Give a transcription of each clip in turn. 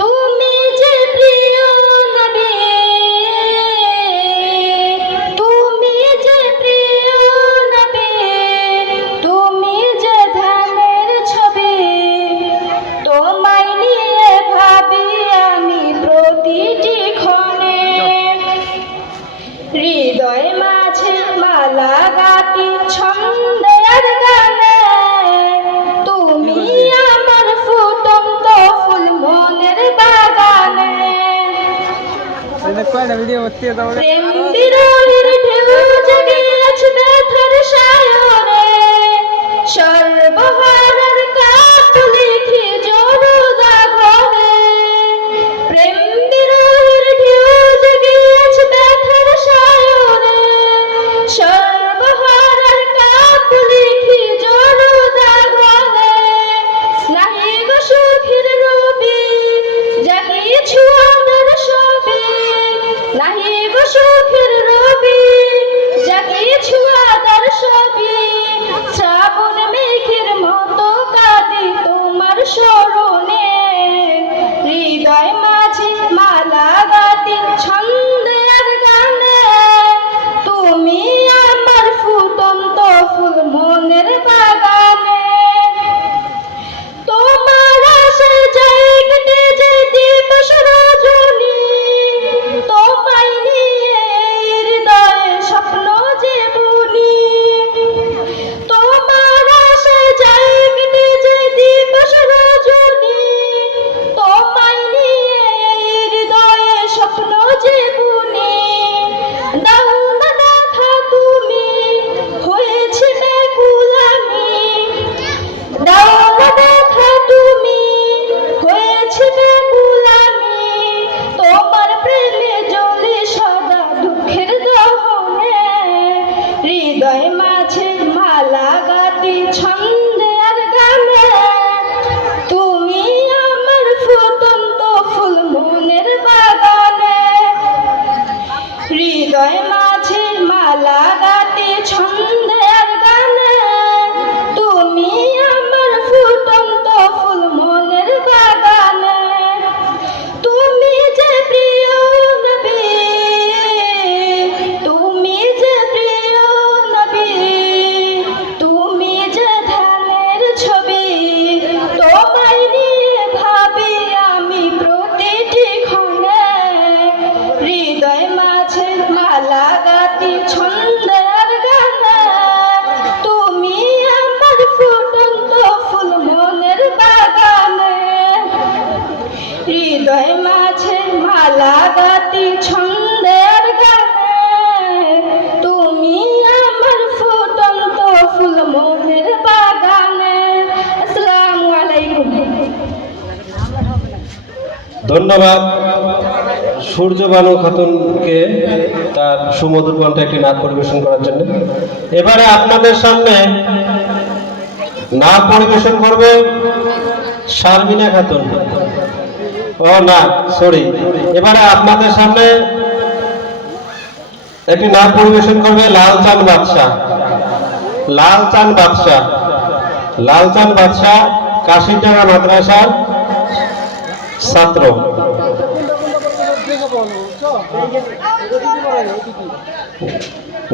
তুমি যে প্রিয় নবী, তুমি যে প্রিয় নবী, তুমি যে ধ্যানের ছবি, তোমায় নিয়ে ভাবি আমি প্রতিটি ক্ষণে। হৃদয় মাঝে মালা গাতি ছন্দে আর গানে, তুমি আমার ফুটন্ত ফুল মনের বাগানে। প্রেম বিরহের ঢেউ জাগিয়েছে ব্যথার সায়রে, সর্বহারার কাপ লিখি জরুদা ঘরে। প্রেম বিরহের ঢেউ জাগিয়েছে ব্যথার সায়রে, সর্বহারার কাপ লিখি জরুদা ঘরে। নাহি গো সুখের রবি জাগিয়েছো আদার সবে, নাহি গো সুখের রবি জাগিয়েছো আদার সবে। শ্রাবণ মেঘের মতো কাঁদি তোমার স্মরণে, হৃদয় মাঝে মালা গাতি ছন্দে আর গানে, তুমি আমার ফুটন্ত ফুল মনের বাগানে। তোমার আশায় যাই কেটে যায় দিবস রজনী, তোমায় নিয়ে হৃদয়ে স্বপ্ন যে বুনি। তোমার আশায় যাই কেটে যায় দিবস রজনী, তোমায় নিয়ে হৃদয়ে স্বপ্ন যে বুনি। দাও না দেখা তুমি হয়েছে ব্যাকুল আমি, দাও না দেখা তুমি হয়েছে ব্যাকুল আমি, তোমার প্রেমে জ্বলি সদা দুঃখের দহনে। হৃদয় মাঝে মালা গাতি ছন্দে আর গানে, তুমি আমার ফুটন্ত ফুল মনের বাগানে। হৃদয় মাঝে মালা গাতি ছন্দে আর গানে, তুমি আমার ফুটন্ত ফুল মনের বাগানে। তুমি যে প্রিয় নবী, তুমি যে প্রিয় নবী, তুমি যে ধ্যানের ছবি, তোমায় নিয়ে ভাবি আমি প্রতিটি ক্ষণে। হৃদয় মাঝে মালা গাতি ছন্দে আর গানে, তুমি আমার ফুটন্ত ফুল মনের বাগানে। হৃদয় মাঝে মালা গাতি ছন্দে আর গানে, তুমি আমার ফুটন্ত ফুল মনের বাগানে। আসসালামু আলাইকুম। ধন্যবাদ সূর্য বানু খাতুনকে তার সুমধুর কণ্ঠে একটি নাচ পরিবেশন করার জন্য। এবারে আপনাদের সামনে নাচ পরিবেশন করবে শারমিনা খাতুন। ও না, সরি, এবারে আপনাদের সামনে একটি নাচ পরিবেশন করবে লালচাঁদ বাদশাহ। লালচাঁদ বাদশাহ, লালচাঁদ বাদশাহ কাশিটাঙ্গা মাদ্রাসার ছাত্র।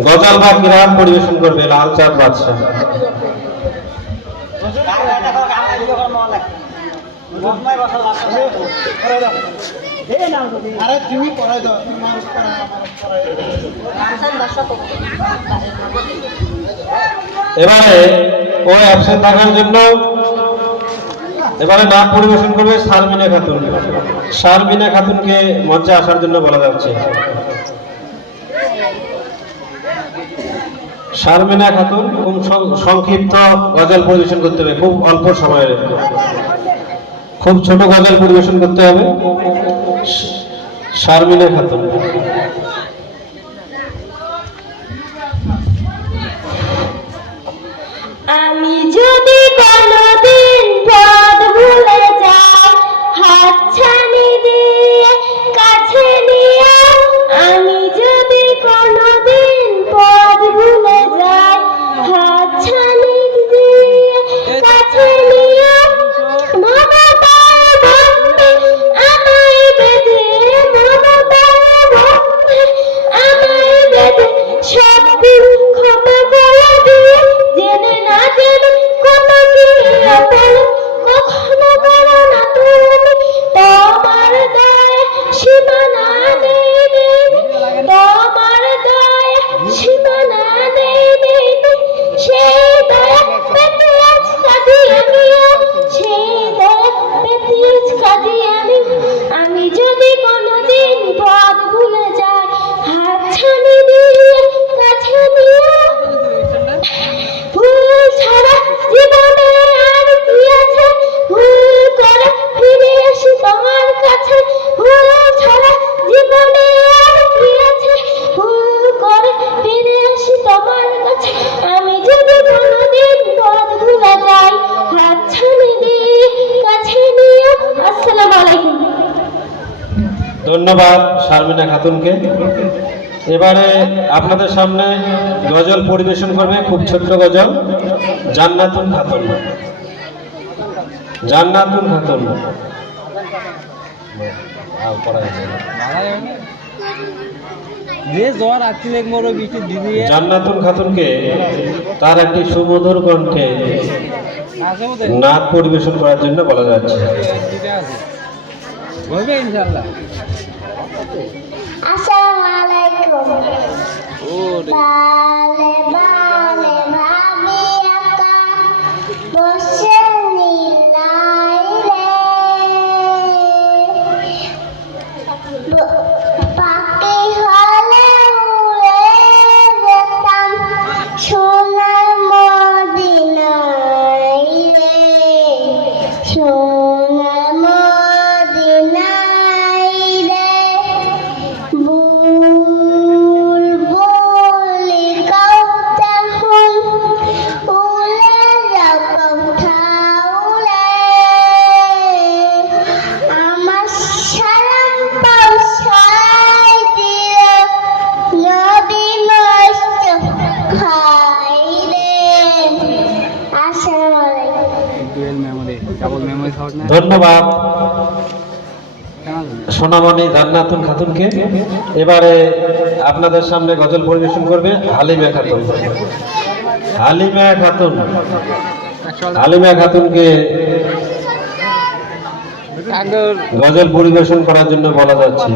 গজল বা কিরাত পরিবেশন করবে লালচাঁদ বাদশাহ। এবারে ও অ্যাবসেন্ট থাকার জন্য এবারে নাচ পরিবেশন করবে শারমিনা খাতুন। শারমিনা খাতুনকে মঞ্চে আসার জন্য বলা যাচ্ছে। শারমিনা খাতুন খুব সংক্ষিপ্ত গজল পরিবেশন করতে হবে, খুব অল্প সময়ের, খুব ছোট গজল পরিবেশন করতে হবে। শারমিনা খাতুন। আমি যদি কোনোদিন পথ ভুলে যাই, হাতছানি দিয়ে কাছে নিয়ে। আমি যদি কোনোদিন পথ ভুলে যাই, হাতছানি দিয়ে কাছে নিয়ে। মমতার বন্ধে যদি আমি যদি কোনোদিন পথ ভুলে যাই, হাতছানি দিয়ে কাছে নিয়ে, ভুল ছাড়া জীবনে আর কি আছে, ভুল করে ফিরে আসি তোমার কাছে, ভুল ছাড়া জীবনে আর কি আছে, ভুল করে ফিরে আসি তোমার কাছে। আমি যদি কোনোদিন পথ ভুলে যাই, হাতছানি দিয়ে কাছে নিয়ে। আসসালামু আলাইকুম। ধন্যবাদ শারমিনা খাতুনকে। এবারে আপনাদের সামনে গজল পরিবেশন করবে, খুব ছোট্ট গজল, জান্নাতুন খাতুন। জান্নাতুন খাতুন। জান্নাতুন খাতুনকে তার একটি সুমধুর কণ্ঠে নাচ পরিবেশন করার জন্য বলা যাচ্ছে। আসসালামু আলাইকুম। বালে বালে ভাবি একা বসে নীলাই রে, পাখি হলে উড়ে যেতাম সোনার মদিনায় রে, সোনার মদিনায় রে। বুলবুলি কৌতা ফুল উড়ে যাও কোথাও রে, আমার সালাম পৌঁছাই দিও নবী মুস্তাফায় রে। আসসালামু আলাইকুম। ধন্যবাদ সোনামণি জান্নাতুন খাতুনকে। এবারে আপনাদের সামনে গজল পরিবেশন করবে হালিমা খাতুন। হালিমা খাতুন। হালিমা খাতুনকে গজল পরিবেশন করার জন্য বলা যাচ্ছে।